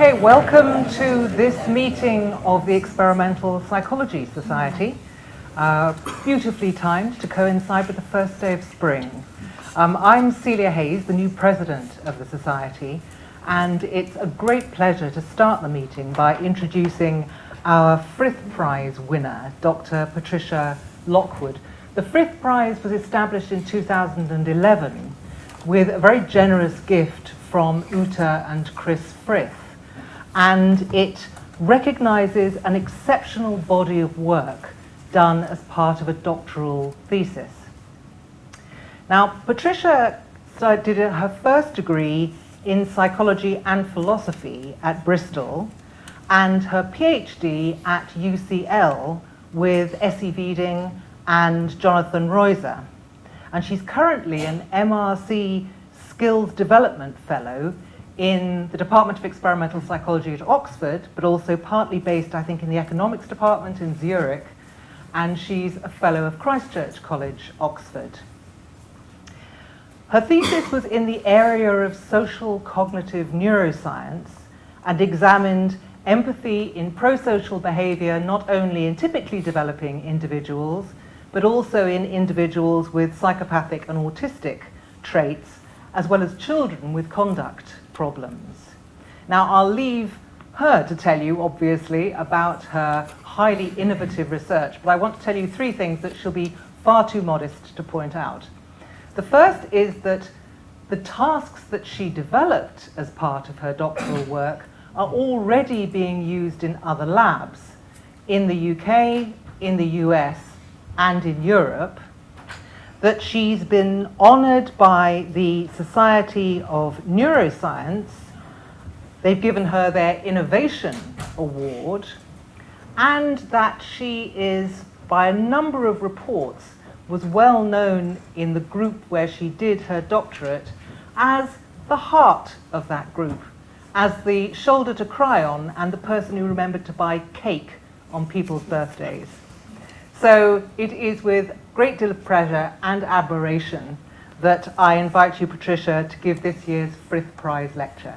Okay, welcome to this meeting of the Experimental Psychology Society. Beautifully timed to coincide with the first day of spring. I'm Celia Hayes, the new president of the Society, and it's a great pleasure to start the meeting by introducing our Frith Prize winner, Dr. Patricia Lockwood. The Frith Prize was established in 2011 with a very generous gift from Uta and Chris Frith, and it recognizes an exceptional body of work done as part of a doctoral thesis. Now, Patricia did her first degree in psychology and philosophy at Bristol and her PhD at UCL with Essie Veding and Jonathan Reuser. And she's currently an MRC Skills Development Fellow in the Department of Experimental Psychology at Oxford, but also partly based, I think, in the Economics Department in Zurich, and she's a Fellow of Christ Church College, Oxford. Her thesis was in the area of social cognitive neuroscience and examined empathy in prosocial behavior, not only in typically developing individuals, but also in individuals with psychopathic and autistic traits, as well as children with conduct problems. Now, I'll leave her to tell you, obviously, about her highly innovative research, but I want to tell you three things that she'll be far too modest to point out. The first is that the tasks that she developed as part of her doctoral work are already being used in other labs in the UK, in the US, and in Europe, that she's been honored by the Society of Neuroscience. They've given her their Innovation Award, and that she is, by a number of reports, was well known in the group where she did her doctorate as the heart of that group, as the shoulder to cry on and the person who remembered to buy cake on people's birthdays. So it is with great deal of pleasure and admiration that I invite you, Patricia, to give this year's Frith Prize Lecture.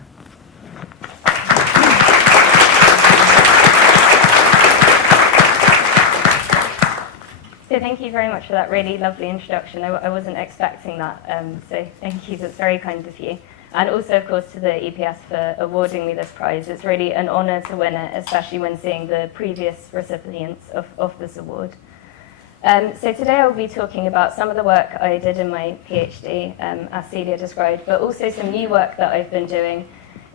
So thank you very much for that really lovely introduction. I wasn't expecting that, so thank you, that's very kind of you. And also, of course, to the EPS for awarding me this prize. It's really an honour to win it, especially when seeing the previous recipients of this award. So today I'll be talking about some of the work I did in my PhD, as Celia described, but also some new work that I've been doing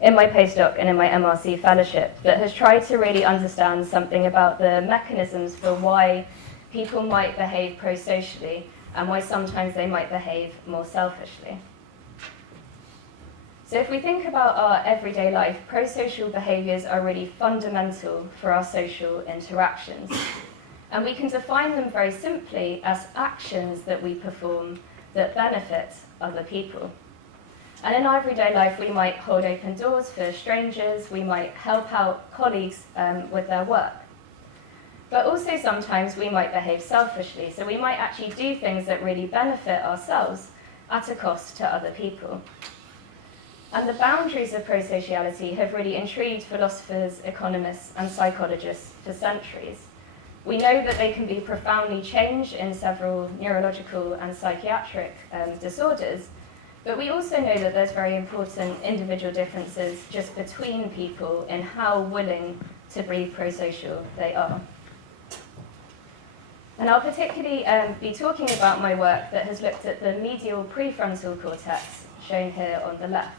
in my postdoc and in my MRC fellowship that has tried to really understand something about the mechanisms for why people might behave prosocially and why sometimes they might behave more selfishly. So if we think about our everyday life, prosocial behaviours are really fundamental for our social interactions. And we can define them very simply as actions that we perform that benefit other people. And in our everyday life, we might hold open doors for strangers, we might help out colleagues with their work. But also sometimes we might behave selfishly, so we might actually do things that really benefit ourselves at a cost to other people. And the boundaries of prosociality have really intrigued philosophers, economists, and psychologists for centuries. We know that they can be profoundly changed in several neurological and psychiatric disorders, but we also know that there's very important individual differences just between people in how willing to be prosocial they are. And I'll particularly be talking about my work that has looked at the medial prefrontal cortex, shown here on the left.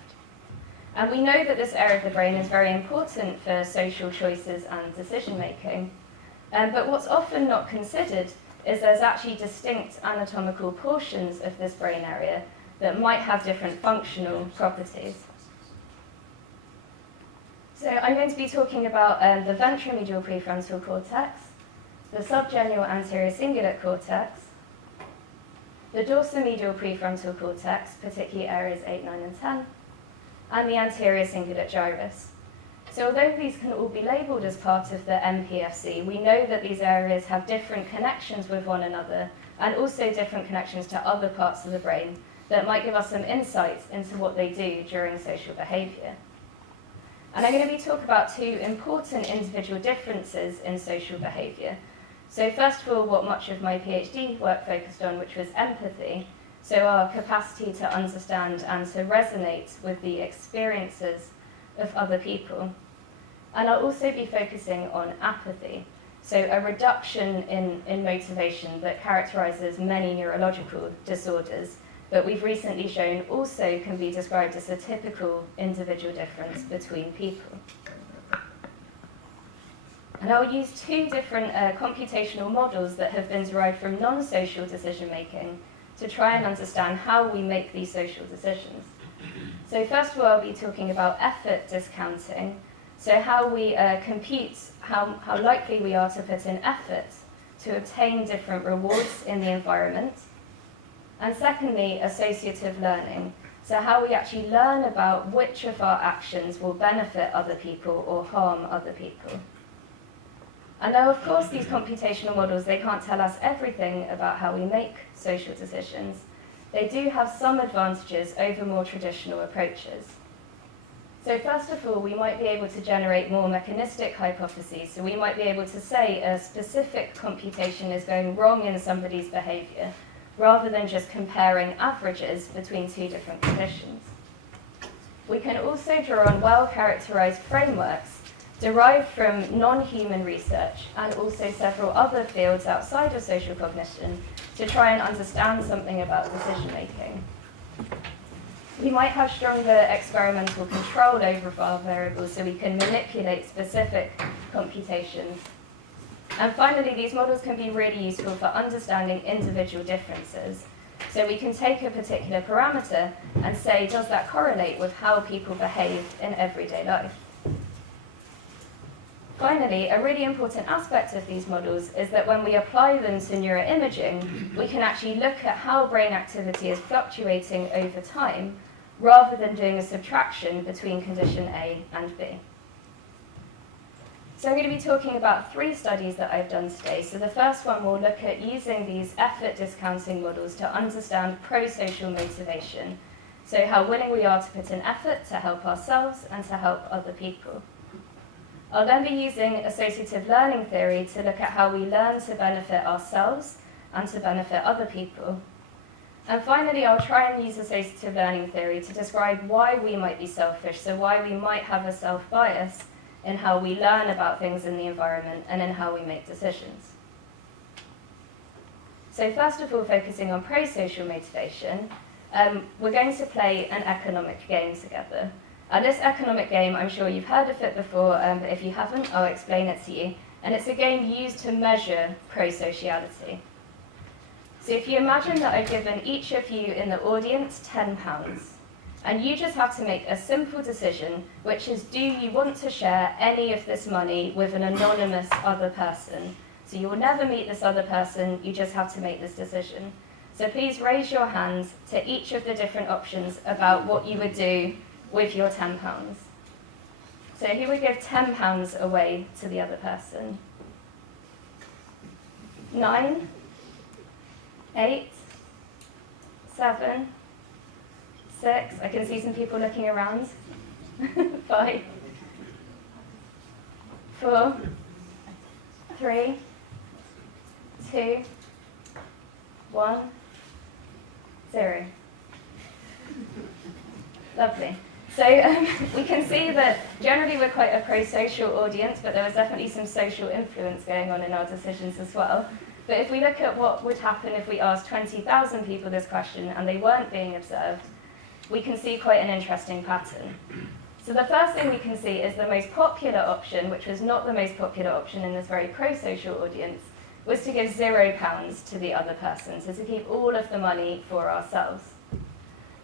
And we know that this area of the brain is very important for social choices and decision making. But what's often not considered is there's actually distinct anatomical portions of this brain area that might have different functional properties. So I'm going to be talking about the ventromedial prefrontal cortex, the subgenual anterior cingulate cortex, the dorsomedial prefrontal cortex, particularly areas 8, 9, and 10, and the anterior cingulate gyrus. So although these can all be labelled as part of the MPFC, we know that these areas have different connections with one another and also different connections to other parts of the brain that might give us some insights into what they do during social behaviour. And I'm going to be talking about two important individual differences in social behaviour. So first of all, what much of my PhD work focused on, which was empathy, so our capacity to understand and to resonate with the experiences of other people. And I'll also be focusing on apathy, so a reduction in motivation that characterises many neurological disorders, but we've recently shown also can be described as a typical individual difference between people. And I'll use two different computational models that have been derived from non-social decision-making to try and understand how we make these social decisions. So first of all, I'll be talking about effort discounting, so how we compute how likely we are to put in effort to obtain different rewards in the environment. And secondly, associative learning, so how we actually learn about which of our actions will benefit other people or harm other people. And now, of course, these computational models, they can't tell us everything about how we make social decisions. They do have some advantages over more traditional approaches. So first of all, we might be able to generate more mechanistic hypotheses. So we might be able to say a specific computation is going wrong in somebody's behaviour, rather than just comparing averages between two different conditions. We can also draw on well-characterised frameworks derived from non-human research and also several other fields outside of social cognition to try and understand something about decision-making. We might have stronger experimental control over our variables so we can manipulate specific computations. And finally, these models can be really useful for understanding individual differences. So we can take a particular parameter and say, does that correlate with how people behave in everyday life? Finally, a really important aspect of these models is that when we apply them to neuroimaging, we can actually look at how brain activity is fluctuating over time, rather than doing a subtraction between condition A and B. So I'm going to be talking about three studies that I've done today. So the first one will look at using these effort discounting models to understand pro-social motivation. So how willing we are to put in effort to help ourselves and to help other people. I'll then be using associative learning theory to look at how we learn to benefit ourselves and to benefit other people. And finally, I'll try and use associative learning theory to describe why we might be selfish, so why we might have a self-bias in how we learn about things in the environment and in how we make decisions. So first of all, focusing on pro-social motivation, we're going to play an economic game together. And this economic game, I'm sure you've heard of it before, but if you haven't, I'll explain it to you. And it's a game used to measure prosociality. So if you imagine that I've given each of you in the audience £10, and you just have to make a simple decision, which is, do you want to share any of this money with an anonymous other person? So you will never meet this other person, you just have to make this decision. So please raise your hands to each of the different options about what you would do with your £10. So who would give £10 away to the other person? 9, 8, 7, 6. I can see some people looking around. 5, 4, 3, 2, 1, 0. Lovely. So we can see that generally we're quite a pro-social audience, but there was definitely some social influence going on in our decisions as well. But if we look at what would happen if we asked 20,000 people this question and they weren't being observed, we can see quite an interesting pattern. So the first thing we can see is the most popular option, which was not the most popular option in this very pro-social audience, was to give £0 to the other person, so to keep all of the money for ourselves.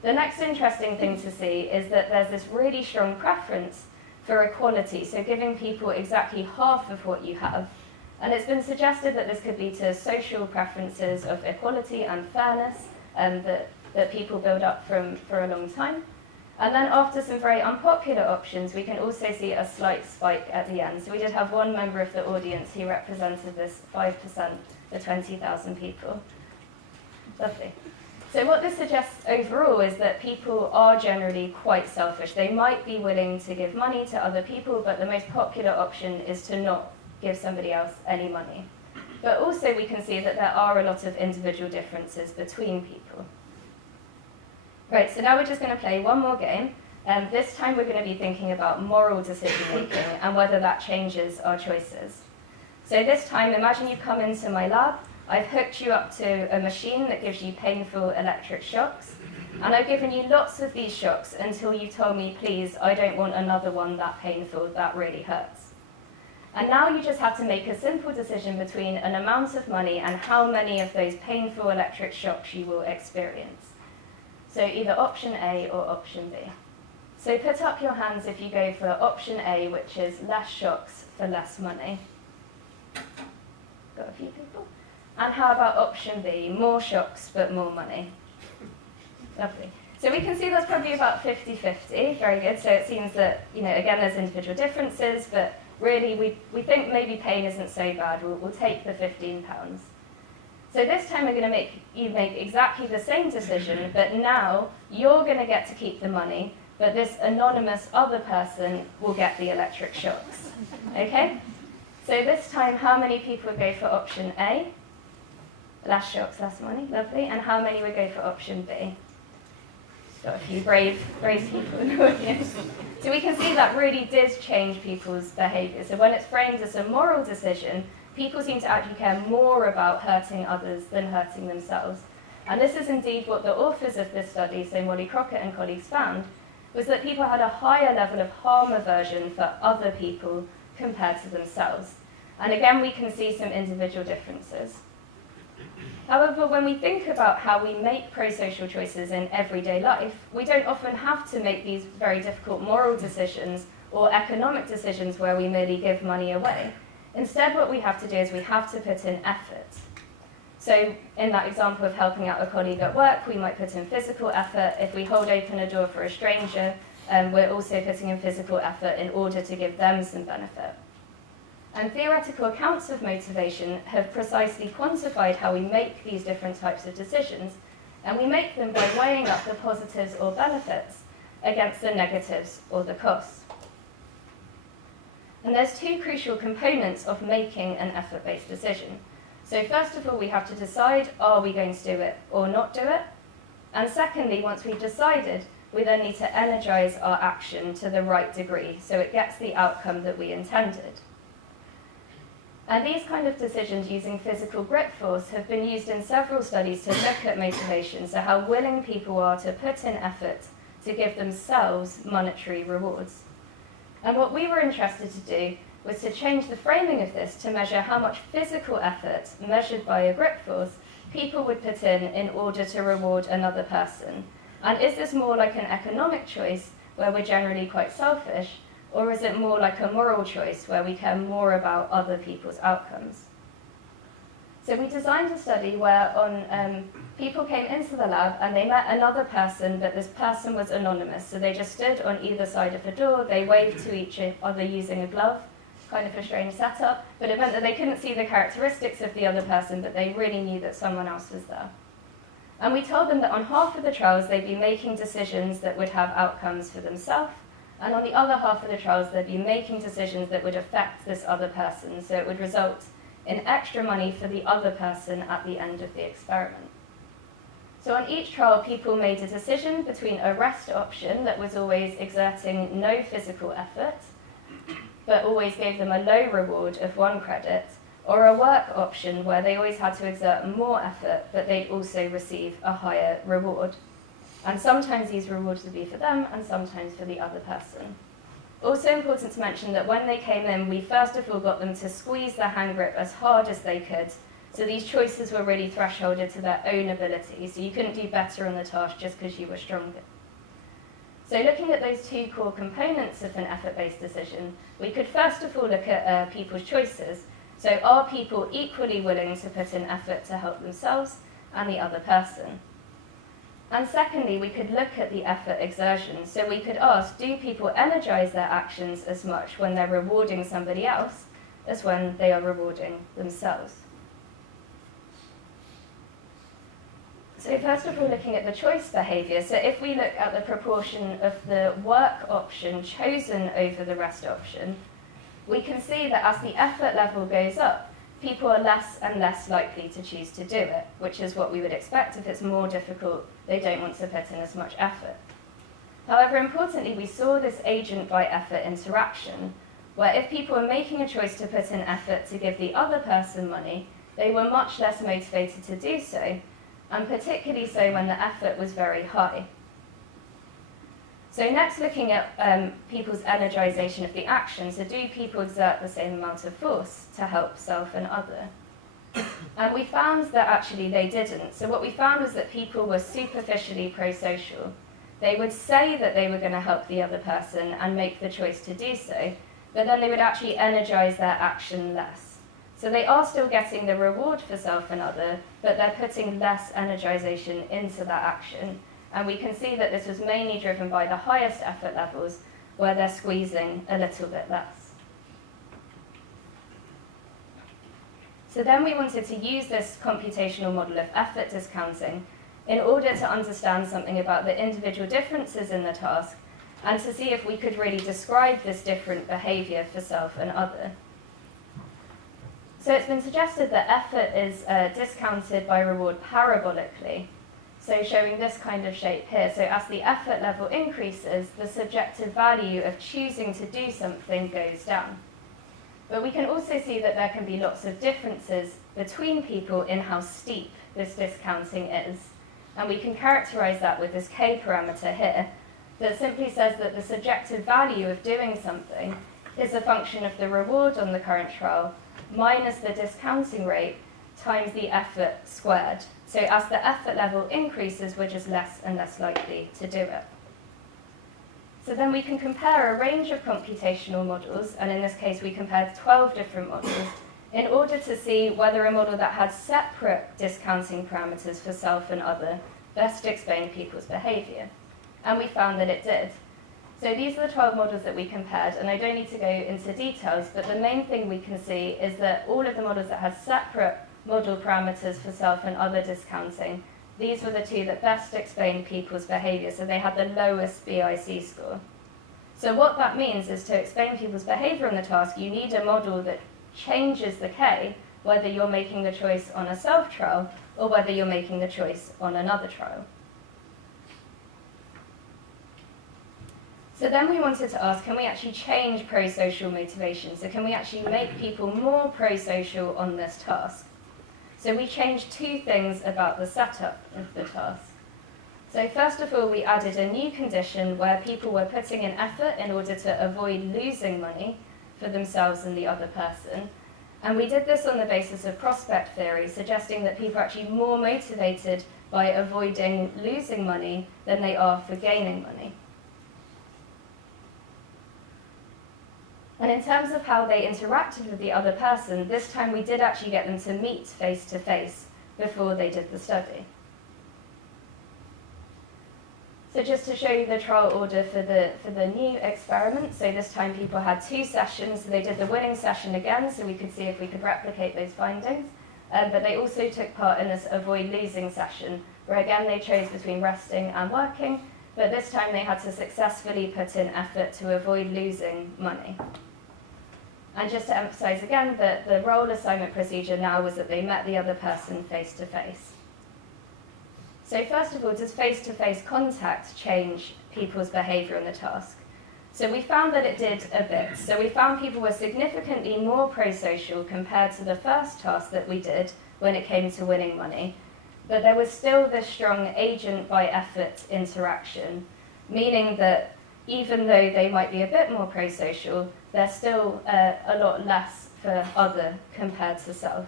The next interesting thing to see is that there's this really strong preference for equality, so giving people exactly half of what you have. And it's been suggested that this could be to social preferences of equality and fairness that people build up for a long time. And then after some very unpopular options, we can also see a slight spike at the end. So we did have one member of the audience who represented this 5%, the 20,000 people. Lovely. So what this suggests overall is that people are generally quite selfish. They might be willing to give money to other people, but the most popular option is to not give somebody else any money. But also we can see that there are a lot of individual differences between people. Right, so now we're just going to play one more game. This time we're going to be thinking about moral decision making and whether that changes our choices. So this time, imagine you come into my lab. I've hooked you up to a machine that gives you painful electric shocks, and I've given you lots of these shocks until you told me, please, I don't want another one that painful, that really hurts. And now you just have to make a simple decision between an amount of money and how many of those painful electric shocks you will experience. So either option A or option B. So put up your hands if you go for option A, which is less shocks for less money. Got a few people. And how about option B, more shocks but more money? Lovely. So we can see that's probably about 50-50, very good. So it seems that, again, there's individual differences, but really we think maybe pain isn't so bad. We'll take the £15. So this time we're going to make you make exactly the same decision, but now you're going to get to keep the money, but this anonymous other person will get the electric shocks. Okay? So this time, how many people would go for option A? Less shocks, less money, lovely. And how many would go for option B? Got a few brave people in the audience. So we can see that really did change people's behaviour. So when it's framed as a moral decision, people seem to actually care more about hurting others than hurting themselves. And this is indeed what the authors of this study, so Molly Crockett and colleagues, found, was that people had a higher level of harm aversion for other people compared to themselves. And again, we can see some individual differences. However, when we think about how we make prosocial choices in everyday life, we don't often have to make these very difficult moral decisions or economic decisions where we merely give money away. Instead, what we have to do is we have to put in effort. So in that example of helping out a colleague at work, we might put in physical effort. If we hold open a door for a stranger, we're also putting in physical effort in order to give them some benefit. And theoretical accounts of motivation have precisely quantified how we make these different types of decisions, and we make them by weighing up the positives or benefits against the negatives or the costs. And there's two crucial components of making an effort-based decision. So first of all, we have to decide, are we going to do it or not do it? And secondly, once we've decided, we then need to energize our action to the right degree so it gets the outcome that we intended. And these kind of decisions using physical grip force have been used in several studies to look at motivation, so how willing people are to put in effort to give themselves monetary rewards. And what we were interested to do was to change the framing of this to measure how much physical effort, measured by a grip force, people would put in order to reward another person. And is this more like an economic choice, where we're generally quite selfish, or is it more like a moral choice, where we care more about other people's outcomes? So we designed a study where people came into the lab and they met another person, but this person was anonymous. So they just stood on either side of the door, they waved to each other using a glove, kind of a strange setup, but it meant that they couldn't see the characteristics of the other person, but they really knew that someone else was there. And we told them that on half of the trials, they'd be making decisions that would have outcomes for themselves, and on the other half of the trials, they'd be making decisions that would affect this other person, so it would result in extra money for the other person at the end of the experiment. So on each trial, people made a decision between a rest option that was always exerting no physical effort, but always gave them a low reward of 1 credit, or a work option where they always had to exert more effort, but they'd also receive a higher reward. And sometimes these rewards would be for them, and sometimes for the other person. Also important to mention that when they came in, we first of all got them to squeeze their hand grip as hard as they could. So these choices were really thresholded to their own ability. So you couldn't do better on the task just because you were stronger. So looking at those two core components of an effort-based decision, we could first of all look at people's choices. So are people equally willing to put in effort to help themselves and the other person? And secondly, we could look at the effort exertion. So we could ask, do people energize their actions as much when they're rewarding somebody else as when they are rewarding themselves? So first of all, looking at the choice behaviour. So if we look at the proportion of the work option chosen over the rest option, we can see that as the effort level goes up, people are less and less likely to choose to do it, which is what we would expect. If it's more difficult, they don't want to put in as much effort. However, importantly, we saw this agent by effort interaction, where if people were making a choice to put in effort to give the other person money, they were much less motivated to do so, and particularly so when the effort was very high. So next, looking at people's energization of the action. So do people exert the same amount of force to help self and other? And we found that actually they didn't. So what we found was that people were superficially prosocial. They would say that they were going to help the other person and make the choice to do so, but then they would actually energize their action less. So they are still getting the reward for self and other, but they're putting less energization into that action. And we can see that this was mainly driven by the highest effort levels, where they're squeezing a little bit less. So then we wanted to use this computational model of effort discounting in order to understand something about the individual differences in the task, and to see if we could really describe this different behavior for self and other. So it's been suggested that effort is discounted by reward parabolically. So showing this kind of shape here. So as the effort level increases, the subjective value of choosing to do something goes down. But we can also see that there can be lots of differences between people in how steep this discounting is. And we can characterize that with this K parameter here, that simply says that the subjective value of doing something is a function of the reward on the current trial minus the discounting rate times the effort squared. So as the effort level increases, we're just less and less likely to do it. So then we can compare a range of computational models, and in this case we compared 12 different models, in order to see whether a model that had separate discounting parameters for self and other best explained people's behaviour. And we found that it did. So these are the 12 models that we compared, and I don't need to go into details, but the main thing we can see is that all of the models that had separate model parameters for self and other discounting, these were the two that best explained people's behaviour, so they had the lowest BIC score. So what that means is to explain people's behaviour on the task, you need a model that changes the K, whether you're making the choice on a self trial or whether you're making the choice on another trial. So then we wanted to ask, can we actually change prosocial motivation? So can we actually make people more prosocial on this task? So we changed two things about the setup of the task. So first of all, we added a new condition where people were putting in effort in order to avoid losing money for themselves and the other person. And we did this on the basis of prospect theory, suggesting that people are actually more motivated by avoiding losing money than they are for gaining money. And in terms of how they interacted with the other person, this time we did actually get them to meet face to face before they did the study. So just to show you the trial order for the new experiment, so this time people had 2 sessions, so they did the winning session again, so we could see if we could replicate those findings, but they also took part in this avoid losing session, where again they chose between resting and working, but this time they had to successfully put in effort to avoid losing money. And just to emphasize again that the role assignment procedure now was that they met the other person face to face. So first of all, does face-to-face contact change people's behaviour on the task? So we found that it did a bit. So we found people were significantly more prosocial compared to the first task that we did when it came to winning money. But there was still this strong agent by effort interaction, meaning that even though they might be a bit more prosocial, they're still a lot less for other compared to self.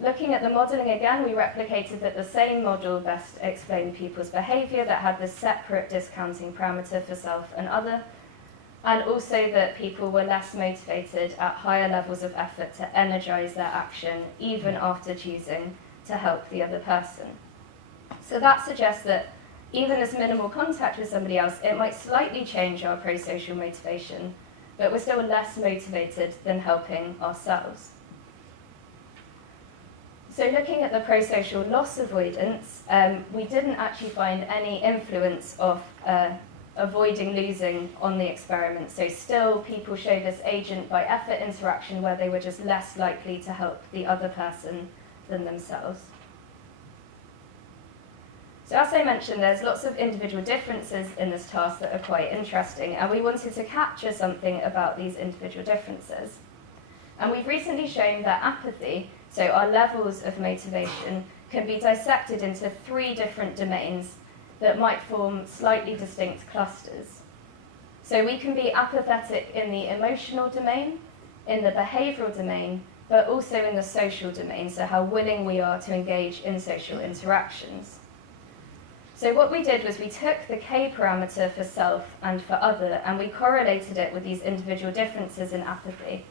Looking at the modelling again, we replicated that the same model best explained people's behaviour that had this separate discounting parameter for self and other, and also that people were less motivated at higher levels of effort to energise their action, even after choosing to help the other person. So that suggests that even this minimal contact with somebody else, it might slightly change our prosocial motivation, but we're still less motivated than helping ourselves. So looking at the prosocial loss avoidance, we didn't actually find any influence of avoiding losing on the experiment. So still people show this agent by effort interaction where they were just less likely to help the other person than themselves. So as I mentioned, there's lots of individual differences in this task that are quite interesting, and we wanted to capture something about these individual differences. And we've recently shown that apathy, so our levels of motivation, can be dissected into 3 different domains that might form slightly distinct clusters. So we can be apathetic in the emotional domain, in the behavioural domain, but also in the social domain, so how willing we are to engage in social interactions. So what we did was we took the K parameter for self and for other, and we correlated it with these individual differences in apathy.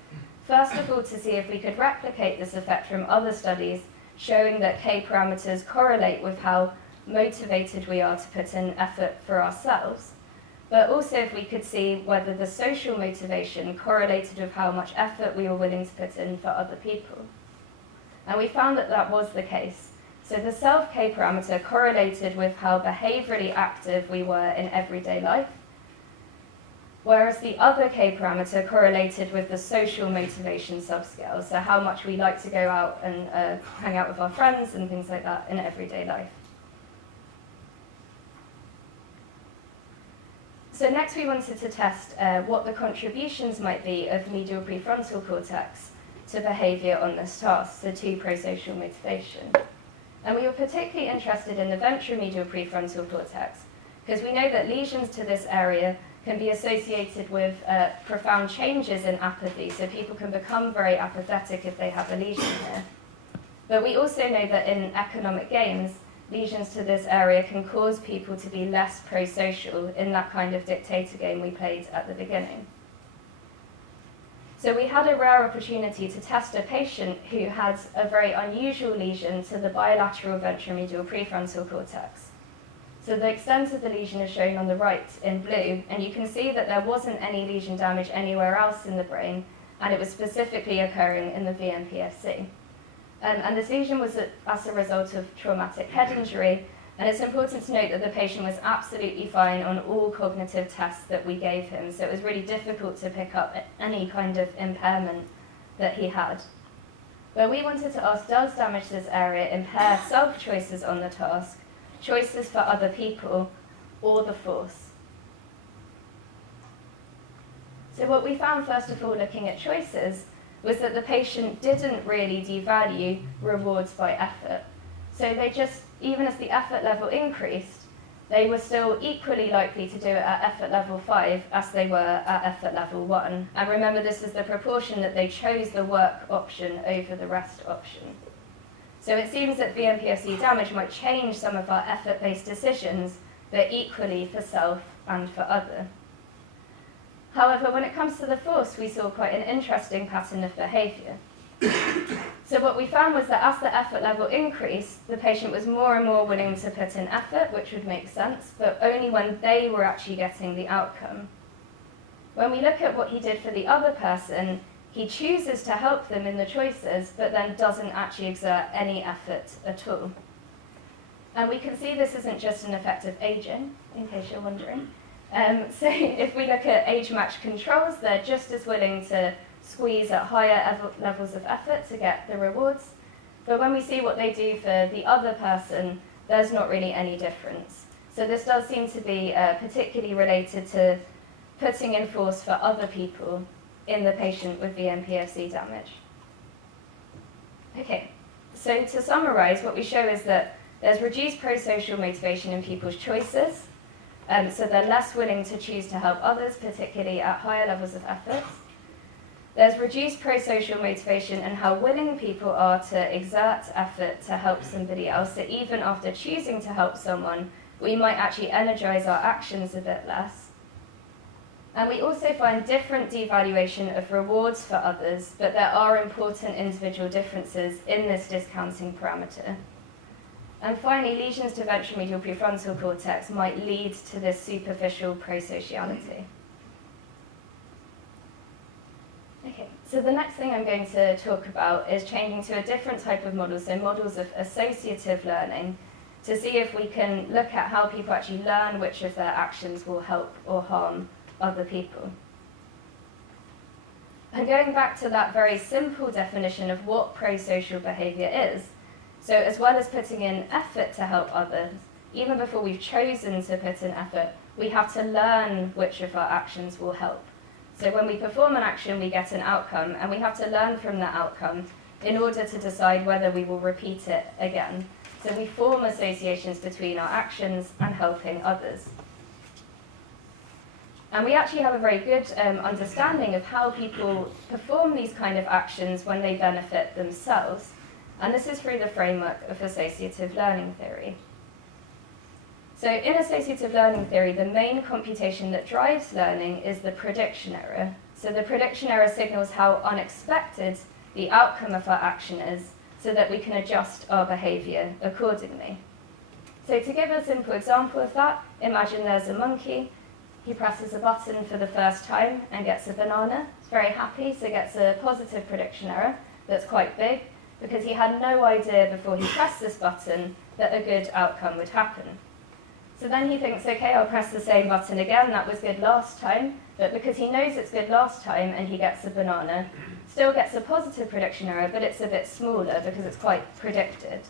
First of all, to see if we could replicate this effect from other studies, showing that K parameters correlate with how motivated we are to put in effort for ourselves, but also if we could see whether the social motivation correlated with how much effort we were willing to put in for other people. And we found that that was the case. So the self K parameter correlated with how behaviourally active we were in everyday life, whereas the other K parameter correlated with the social motivation subscale, so how much we like to go out and hang out with our friends and things like that in everyday life. So next we wanted to test what the contributions might be of medial prefrontal cortex to behaviour on this task, so to prosocial motivation. And we were particularly interested in the ventromedial prefrontal cortex, because we know that lesions to this area can be associated with profound changes in apathy, so people can become very apathetic if they have a lesion here. But we also know that in economic games, lesions to this area can cause people to be less prosocial in that kind of dictator game we played at the beginning. So we had a rare opportunity to test a patient who had a very unusual lesion to the bilateral ventromedial prefrontal cortex. So the extent of the lesion is shown on the right in blue, and you can see that there wasn't any lesion damage anywhere else in the brain, and it was specifically occurring in the VMPFC. And this lesion was as a result of traumatic head injury, and it's important to note that the patient was absolutely fine on all cognitive tests that we gave him, so it was really difficult to pick up any kind of impairment that he had. But we wanted to ask, does damage to this area impair self-choices on the task, choices for other people, or the force? So what we found, first of all, looking at choices, was that the patient didn't really devalue rewards by effort. So they just, even as the effort level increased, they were still equally likely to do it at effort level 5 as they were at effort level 1. And remember, this is the proportion that they chose the work option over the rest option. So it seems that VMPFC damage might change some of our effort-based decisions, but equally for self and for other. However, when it comes to the force, we saw quite an interesting pattern of behaviour. So what we found was that as the effort level increased, the patient was more and more willing to put in effort, which would make sense, but only when they were actually getting the outcome. When we look at what he did for the other person, he chooses to help them in the choices, but then doesn't actually exert any effort at all. And we can see this isn't just an effect of aging, in case you're wondering. So if we look at age-matched controls, they're just as willing to squeeze at higher levels of effort to get the rewards. But when we see what they do for the other person, there's not really any difference. So this does seem to be particularly related to putting in force for other people in the patient with VMPFC damage. Okay, so to summarize, what we show is that there's reduced prosocial motivation in people's choices. So they're less willing to choose to help others, particularly at higher levels of effort. There's reduced prosocial motivation in how willing people are to exert effort to help somebody else, so even after choosing to help someone, we might actually energize our actions a bit less. And we also find different devaluation of rewards for others, but there are important individual differences in this discounting parameter. And finally, lesions to ventromedial prefrontal cortex might lead to this superficial prosociality. Okay, So the next thing I'm going to talk about is changing to a different type of model, so models of associative learning, to see if we can look at how people actually learn which of their actions will help or harm other people. And going back to that very simple definition of what prosocial behaviour is, so as well as putting in effort to help others, even before we've chosen to put in effort, we have to learn which of our actions will help. So when we perform an action, we get an outcome, and we have to learn from that outcome in order to decide whether we will repeat it again. So we form associations between our actions and helping others. And we actually have a very good understanding of how people perform these kind of actions when they benefit themselves. And this is through the framework of associative learning theory. So in associative learning theory, the main computation that drives learning is the prediction error. So the prediction error signals how unexpected the outcome of our action is, so that we can adjust our behaviour accordingly. So to give a simple example of that, imagine there's a monkey. He presses a button for the first time and gets a banana. He's very happy, so gets a positive prediction error that's quite big, because he had no idea before he pressed this button that a good outcome would happen. So then he thinks, okay, I'll press the same button again, that was good last time, but because he knows it's good last time and he gets a banana, still gets a positive prediction error, but it's a bit smaller because it's quite predicted.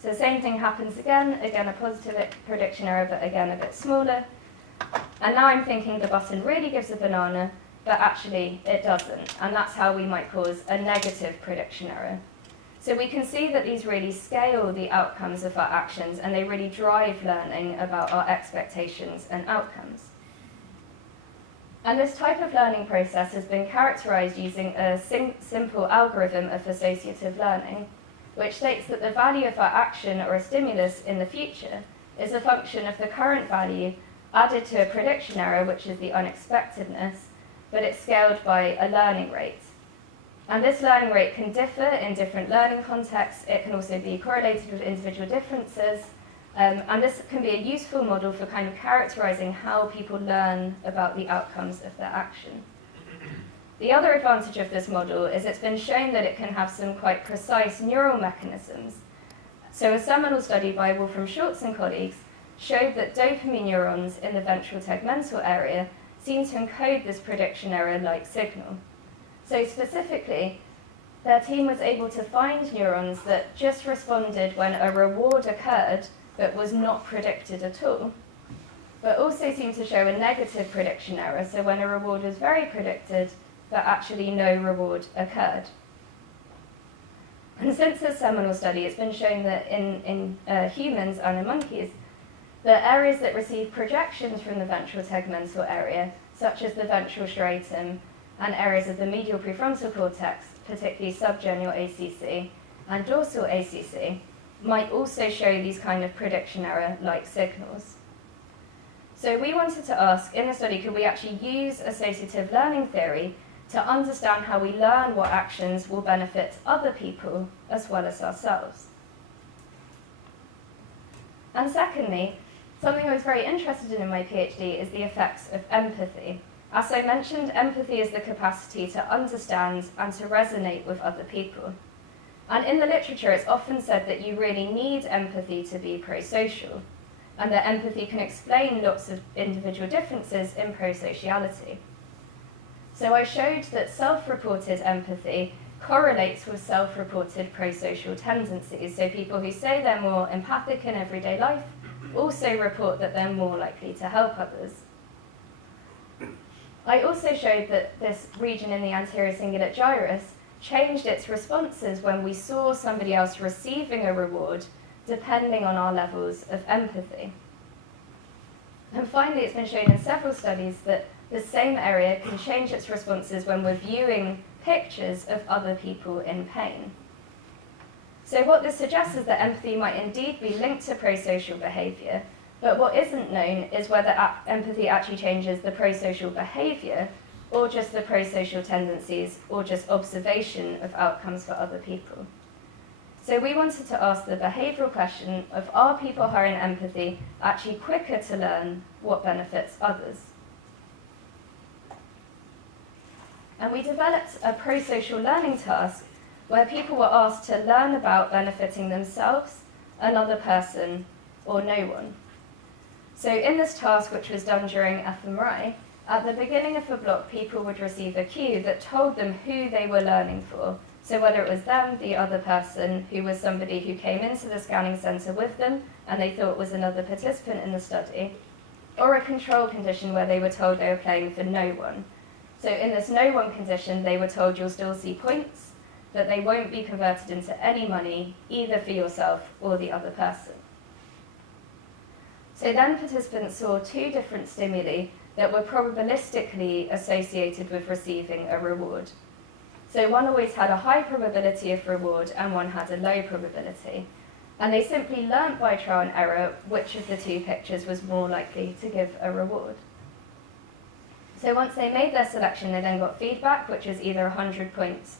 So the same thing happens again a positive prediction error, but again a bit smaller. And now I'm thinking the button really gives a banana, but actually it doesn't. And that's how we might cause a negative prediction error. So we can see that these really scale the outcomes of our actions, and they really drive learning about our expectations and outcomes. And this type of learning process has been characterized using a simple algorithm of associative learning, which states that the value of our action or a stimulus in the future is a function of the current value added to a prediction error, which is the unexpectedness, but it's scaled by a learning rate. And this learning rate can differ in different learning contexts. It can also be correlated with individual differences. And this can be a useful model for kind of characterizing how people learn about the outcomes of their action. The other advantage of this model is it's been shown that it can have some quite precise neural mechanisms. So a seminal study by Wolfram Schultz and colleagues showed that dopamine neurons in the ventral tegmental area seem to encode this prediction error-like signal. So specifically, their team was able to find neurons that just responded when a reward occurred but was not predicted at all, but also seemed to show a negative prediction error, so when a reward was very predicted, but actually no reward occurred. And since this seminal study, it's been shown that in humans and in monkeys, the areas that receive projections from the ventral tegmental area, such as the ventral striatum and areas of the medial prefrontal cortex, particularly subgenual ACC and dorsal ACC, might also show these kind of prediction error-like signals. So we wanted to ask, in the study, could we actually use associative learning theory to understand how we learn what actions will benefit other people as well as ourselves? And secondly, something I was very interested in my PhD is the effects of empathy. As I mentioned, empathy is the capacity to understand and to resonate with other people. And in the literature, it's often said that you really need empathy to be prosocial, and that empathy can explain lots of individual differences in prosociality. So I showed that self-reported empathy correlates with self-reported prosocial tendencies. So people who say they're more empathic in everyday life also report that they're more likely to help others. I also showed that this region in the anterior cingulate gyrus changed its responses when we saw somebody else receiving a reward, depending on our levels of empathy. And finally, it's been shown in several studies that the same area can change its responses when we're viewing pictures of other people in pain. So what this suggests is that empathy might indeed be linked to prosocial behaviour, but what isn't known is whether empathy actually changes the prosocial behaviour, or just the prosocial tendencies, or just observation of outcomes for other people. So we wanted to ask the behavioural question of, are people higher in empathy actually quicker to learn what benefits others? And we developed a prosocial learning task where people were asked to learn about benefiting themselves, another person, or no one. So in this task, which was done during fMRI, at the beginning of the block, people would receive a cue that told them who they were learning for. So whether it was them, the other person, who was somebody who came into the scanning centre with them and they thought was another participant in the study, or a control condition where they were told they were playing for no one. So in this no one condition, they were told you'll still see points, that they won't be converted into any money, either for yourself or the other person. So then participants saw two different stimuli that were probabilistically associated with receiving a reward. So one always had a high probability of reward and one had a low probability. And they simply learnt by trial and error which of the two pictures was more likely to give a reward. So once they made their selection, they then got feedback, which was either 100 points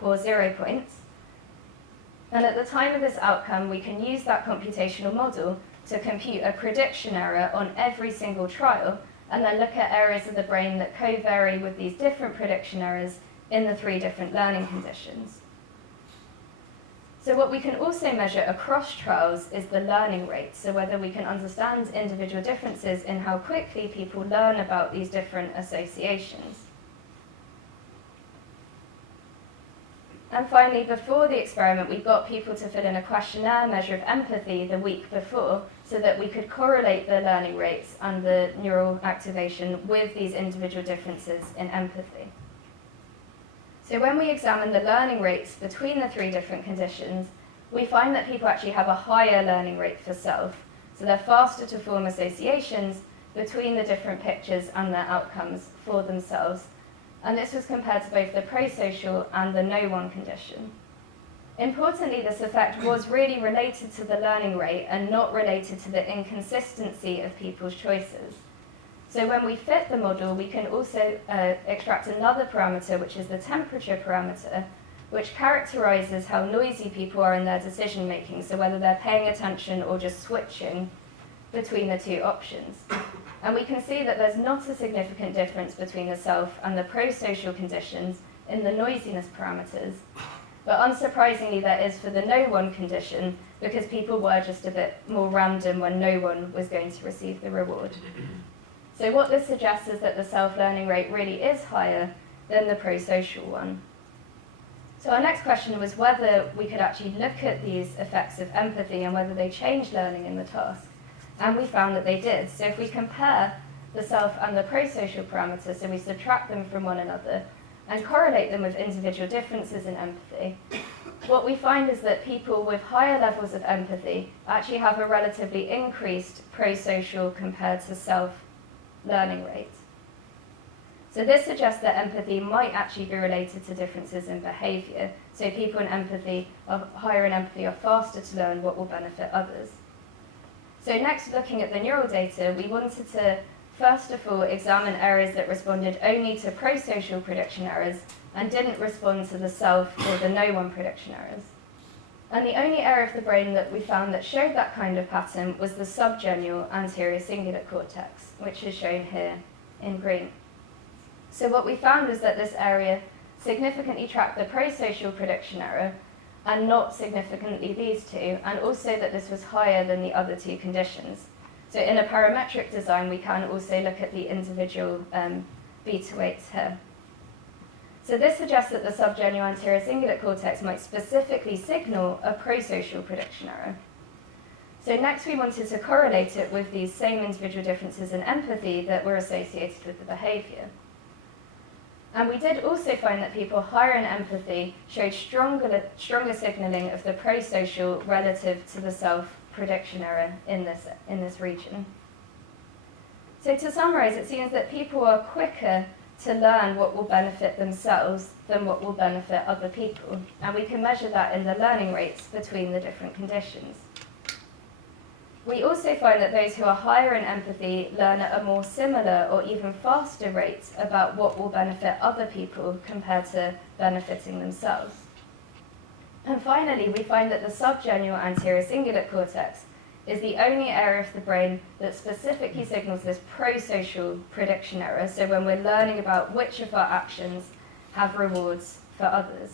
or 0 points. And at the time of this outcome, we can use that computational model to compute a prediction error on every single trial, and then look at areas of the brain that co-vary with these different prediction errors in the 3 different learning conditions. So what we can also measure across trials is the learning rate, so whether we can understand individual differences in how quickly people learn about these different associations. And finally, before the experiment, we got people to fill in a questionnaire measure of empathy the week before so that we could correlate the learning rates and the neural activation with these individual differences in empathy. So when we examine the learning rates between the 3 different conditions, we find that people actually have a higher learning rate for self. So they're faster to form associations between the different pictures and their outcomes for themselves. And this was compared to both the prosocial and the no one condition. Importantly, this effect was really related to the learning rate and not related to the inconsistency of people's choices. So when we fit the model, we can also extract another parameter, which is the temperature parameter, which characterizes how noisy people are in their decision making, so whether they're paying attention or just switching between the 2 options. And we can see that there's not a significant difference between the self and the prosocial conditions in the noisiness parameters. But unsurprisingly, there is for the no one condition, because people were just a bit more random when no one was going to receive the reward. So what this suggests is that the self-learning rate really is higher than the prosocial one. So our next question was whether we could actually look at these effects of empathy and whether they change learning in the task. And we found that they did. So if we compare the self and the prosocial parameters, so we subtract them from one another and correlate them with individual differences in empathy, what we find is that people with higher levels of empathy actually have a relatively increased prosocial compared to self-learning rate. So this suggests that empathy might actually be related to differences in behaviour. So people higher in empathy are faster to learn what will benefit others. So next, looking at the neural data, we wanted to first of all examine areas that responded only to prosocial prediction errors and didn't respond to the self or the no one prediction errors. And the only area of the brain that we found that showed that kind of pattern was the subgenual anterior cingulate cortex, which is shown here in green. So what we found was that this area significantly tracked the prosocial prediction error and not significantly these 2, and also that this was higher than the other 2 conditions. So in a parametric design, we can also look at the individual beta weights here. So this suggests that the subgenual anterior cingulate cortex might specifically signal a prosocial prediction error. So next we wanted to correlate it with these same individual differences in empathy that were associated with the behaviour. And we did also find that people higher in empathy showed stronger signalling of the prosocial relative to the self prediction error in this region. So to summarise, it seems that people are quicker to learn what will benefit themselves than what will benefit other people. And we can measure that in the learning rates between the different conditions. We also find that those who are higher in empathy learn at a more similar or even faster rate about what will benefit other people compared to benefiting themselves. And finally, we find that the subgenual anterior cingulate cortex is the only area of the brain that specifically signals this prosocial prediction error. So when we're learning about which of our actions have rewards for others.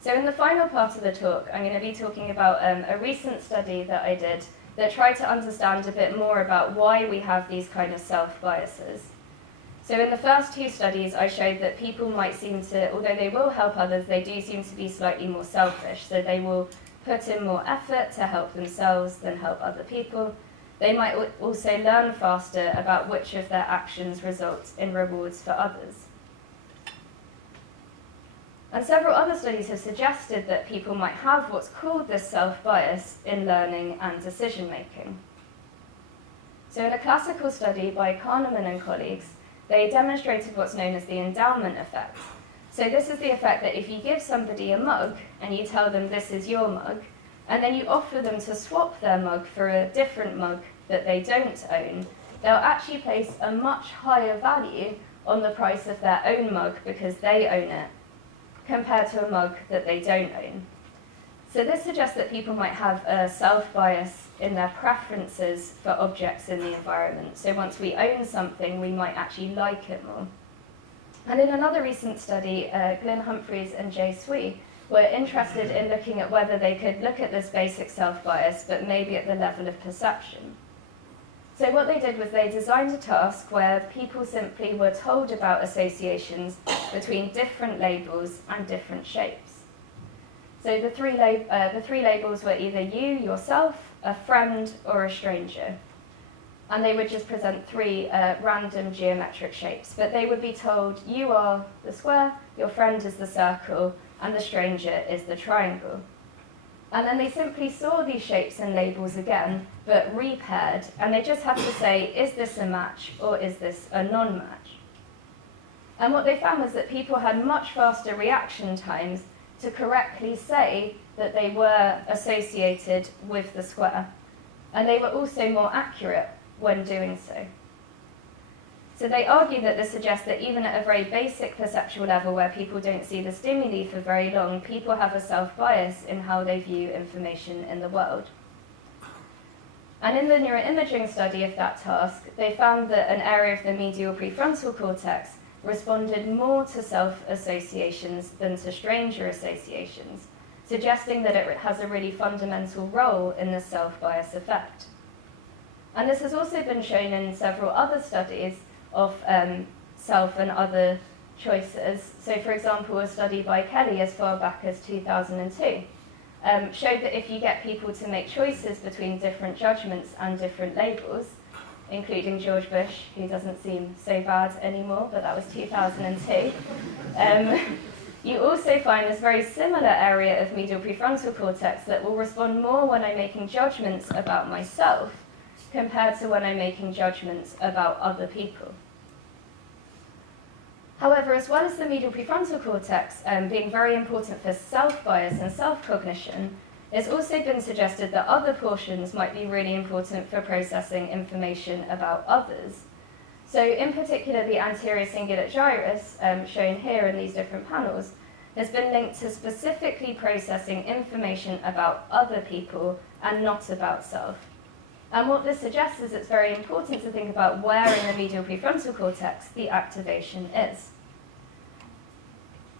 So in the final part of the talk, I'm going to be talking about a recent study that I did that tried to understand a bit more about why we have these kind of self-biases. So in the first two studies, I showed that people might seem to, although they will help others, they do seem to be slightly more selfish. So they will put in more effort to help themselves than help other people. They might also learn faster about which of their actions result in rewards for others. And several other studies have suggested that people might have what's called this self-bias in learning and decision-making. So in a classical study by Kahneman and colleagues, they demonstrated what's known as the Endowment Effect. So this is the effect that if you give somebody a mug and you tell them this is your mug, and then you offer them to swap their mug for a different mug that they don't own, they'll actually place a much higher value on the price of their own mug because they own it, compared to a mug that they don't own. So this suggests that people might have a self-bias in their preferences for objects in the environment. So once we own something, we might actually like it more. And in another recent study, Glyn Humphreys and Jay Swee were interested in looking at whether they could look at this basic self-bias, but maybe at the level of perception. So what they did was they designed a task where people simply were told about associations between different labels and different shapes. So the three labels were either you, yourself, a friend, or a stranger. And they would just present three random geometric shapes. But they would be told, you are the square, your friend is the circle, and the stranger is the triangle. And then they simply saw these shapes and labels again, but repaired, and they just had to say, is this a match or is this a non-match? And what they found was that people had much faster reaction times to correctly say that they were associated with the square. And they were also more accurate when doing so. So they argue that this suggests that even at a very basic perceptual level where people don't see the stimuli for very long, people have a self-bias in how they view information in the world. And in the neuroimaging study of that task, they found that an area of the medial prefrontal cortex responded more to self-associations than to stranger associations, suggesting that it has a really fundamental role in the self-bias effect. And this has also been shown in several other studies of self and other choices. So for example, a study by Kelly as far back as 2002 showed that if you get people to make choices between different judgments and different labels, including George Bush, who doesn't seem so bad anymore, but that was 2002, you also find this very similar area of medial prefrontal cortex that will respond more when I'm making judgments about myself compared to when I'm making judgments about other people. However, as well as the medial prefrontal cortex being very important for self-bias and self-cognition, it's also been suggested that other portions might be really important for processing information about others. So in particular, the anterior cingulate gyrus, shown here in these different panels, has been linked to specifically processing information about other people and not about self. And what this suggests is it's very important to think about where in the medial prefrontal cortex the activation is.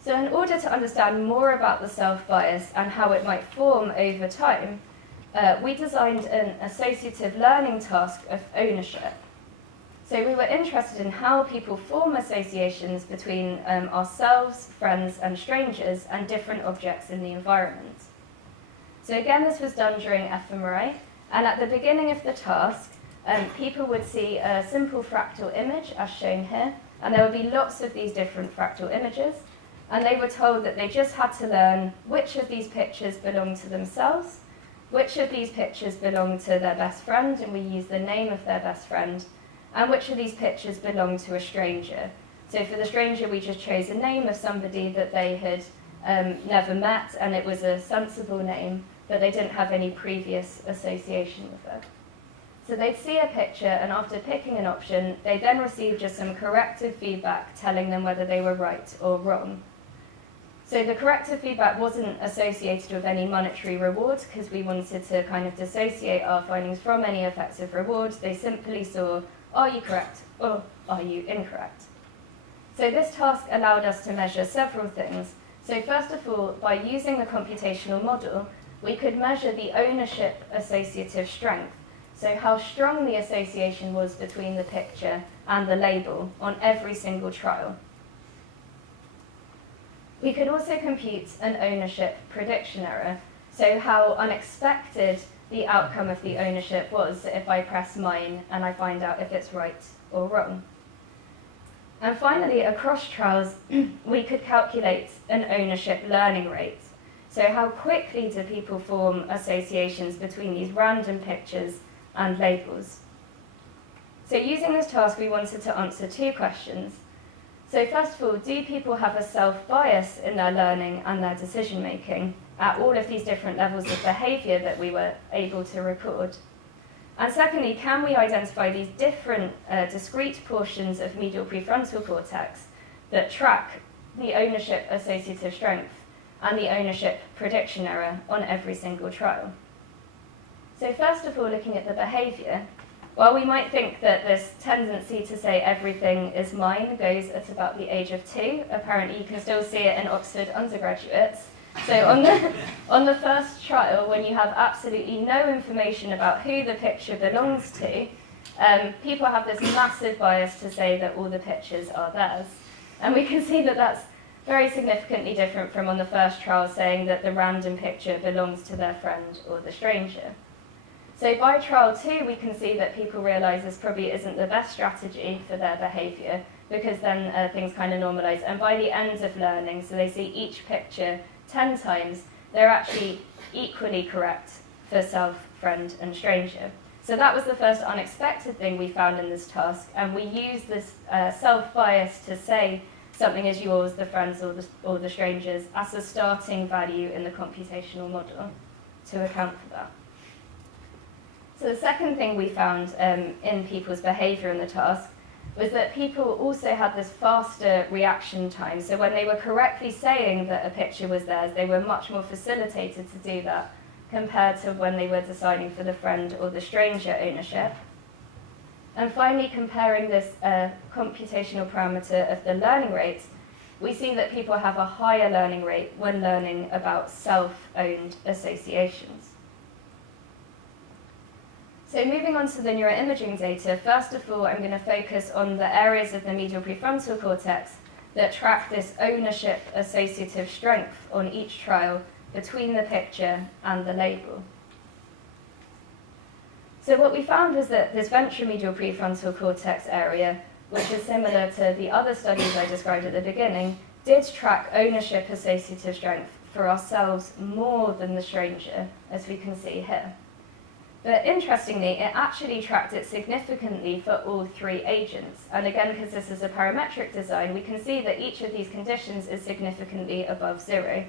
So in order to understand more about the self-bias and how it might form over time, we designed an associative learning task of ownership. So we were interested in how people form associations between ourselves, friends, and strangers, and different objects in the environment. So again, this was done during fMRI. And at the beginning of the task, people would see a simple fractal image, as shown here, and there would be lots of these different fractal images, and they were told that they just had to learn which of these pictures belong to themselves, which of these pictures belong to their best friend, and we use the name of their best friend, and which of these pictures belong to a stranger. So for the stranger, we just chose a name of somebody that they had never met, and it was a sensible name, but they didn't have any previous association with it. So they'd see a picture, and after picking an option, they then received just some corrective feedback telling them whether they were right or wrong. So the corrective feedback wasn't associated with any monetary reward, because we wanted to kind of dissociate our findings from any effective reward. They simply saw are you correct or are you incorrect? So this task allowed us to measure several things. So first of all, by using the computational model, we could measure the ownership associative strength. So how strong the association was between the picture and the label on every single trial. We could also compute an ownership prediction error. So how unexpected the outcome of the ownership was if I press mine and I find out if it's right or wrong. And finally, across trials, we could calculate an ownership learning rate. So how quickly do people form associations between these random pictures and labels? So using this task, we wanted to answer two questions. So first of all, do people have a self-bias in their learning and their decision-making at all of these different levels of behaviour that we were able to record? And secondly, can we identify these different discrete portions of medial prefrontal cortex that track the ownership associative strength and the ownership prediction error on every single trial? So first of all, looking at the behaviour, while we might think that this tendency to say everything is mine goes at about the age of 2, apparently you can still see it in Oxford undergraduates. So on the first trial, when you have absolutely no information about who the picture belongs to, people have this massive bias to say that all the pictures are theirs. And we can see that that's very significantly different from on the first trial saying that the random picture belongs to their friend or the stranger. So by trial 2, we can see that people realise this probably isn't the best strategy for their behaviour, because then things kind of normalise. And by the end of learning, so they see each picture 10 times, they're actually equally correct for self, friend, and stranger. So that was the first unexpected thing we found in this task, and we used this self-bias to say something is yours, the friends or the strangers, as a starting value in the computational model to account for that. So the second thing we found in people's behaviour in the task was that people also had this faster reaction time. So when they were correctly saying that a picture was theirs, they were much more facilitated to do that compared to when they were deciding for the friend or the stranger ownership. And finally, comparing this computational parameter of the learning rate, we see that people have a higher learning rate when learning about self-owned associations. So moving on to the neuroimaging data, first of all, I'm going to focus on the areas of the medial prefrontal cortex that track this ownership associative strength on each trial between the picture and the label. So what we found was that this ventromedial prefrontal cortex area, which is similar to the other studies I described at the beginning, did track ownership associative strength for ourselves more than the stranger, as we can see here. But interestingly, it actually tracked it significantly for all 3 agents. And again, because this is a parametric design, we can see that each of these conditions is significantly above 0.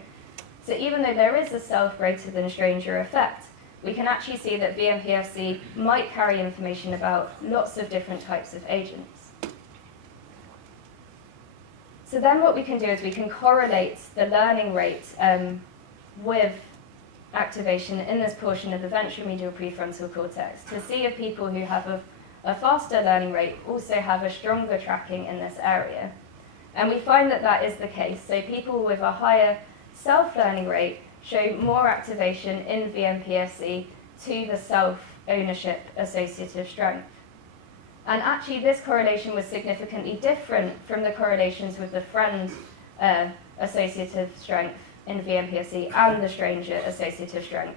So even though there is a self greater than stranger effect, we can actually see that VMPFC might carry information about lots of different types of agents. So then what we can do is we can correlate the learning rate with activation in this portion of the ventromedial prefrontal cortex to see if people who have a faster learning rate also have a stronger tracking in this area. And we find that that is the case. So people with a higher self-learning rate show more activation in VMPFC to the self-ownership associative strength. And actually this correlation was significantly different from the correlations with the friend associative strength in VMPFC and the stranger associative strength.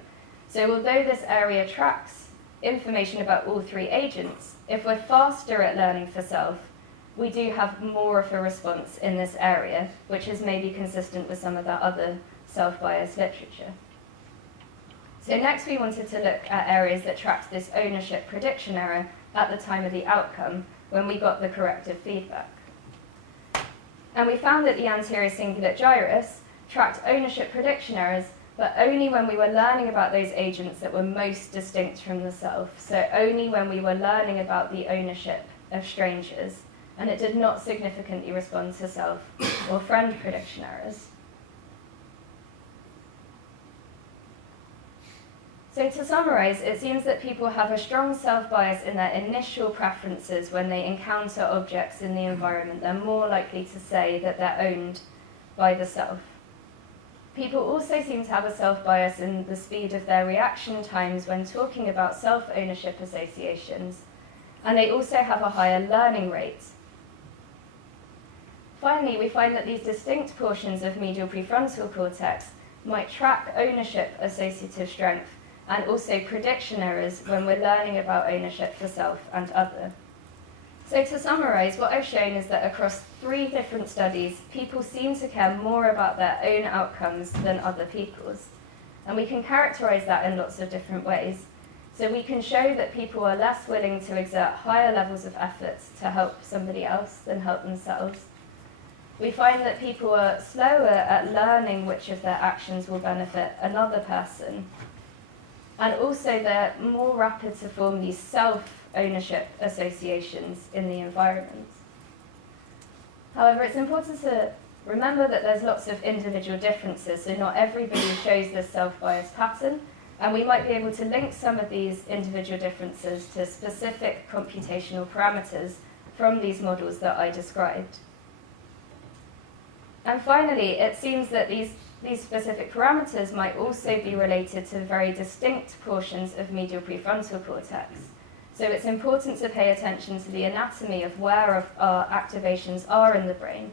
So although this area tracks information about all 3 agents, if we're faster at learning for self, we do have more of a response in this area, which is maybe consistent with some of that other self-biased literature. So next we wanted to look at areas that tracked this ownership prediction error at the time of the outcome when we got the corrective feedback. And we found that the anterior cingulate gyrus tracked ownership prediction errors, but only when we were learning about those agents that were most distinct from the self. So only when we were learning about the ownership of strangers. And it did not significantly respond to self or friend prediction errors. So to summarise, it seems that people have a strong self-bias in their initial preferences when they encounter objects in the environment. They're more likely to say that they're owned by the self. People also seem to have a self-bias in the speed of their reaction times when talking about self-ownership associations, and they also have a higher learning rate. Finally, we find that these distinct portions of medial prefrontal cortex might track ownership associative strength and also prediction errors when we're learning about ownership for self and other. So to summarise, what I've shown is that across 3 different studies, people seem to care more about their own outcomes than other people's. And we can characterise that in lots of different ways. So we can show that people are less willing to exert higher levels of effort to help somebody else than help themselves. We find that people are slower at learning which of their actions will benefit another person. And also they're more rapid to form these self-ownership associations in the environment. However, it's important to remember that there's lots of individual differences, so not everybody shows this self-bias pattern, and we might be able to link some of these individual differences to specific computational parameters from these models that I described. And finally, it seems that these specific parameters might also be related to very distinct portions of medial prefrontal cortex. So it's important to pay attention to the anatomy of where our activations are in the brain.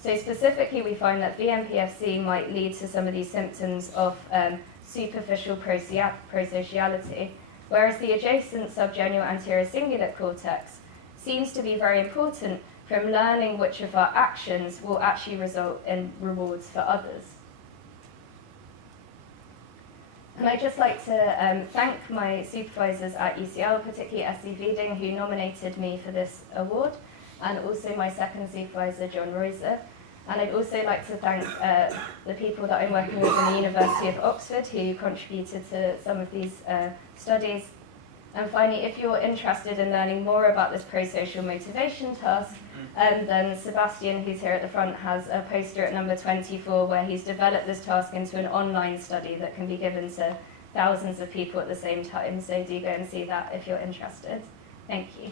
So specifically, we find that VMPFC might lead to some of these symptoms of superficial prosociality, whereas the adjacent subgenual anterior cingulate cortex seems to be very important from learning which of our actions will actually result in rewards for others. And I'd just like to thank my supervisors at UCL, particularly S.C. Wieding, who nominated me for this award, and also my second supervisor, John Rosa. And I'd also like to thank the people that I'm working with in the University of Oxford who contributed to some of these studies. And finally, if you're interested in learning more about this prosocial motivation task, then Sebastian, who's here at the front, has a poster at number 24 where he's developed this task into an online study that can be given to thousands of people at the same time. So do go and see that if you're interested. Thank you.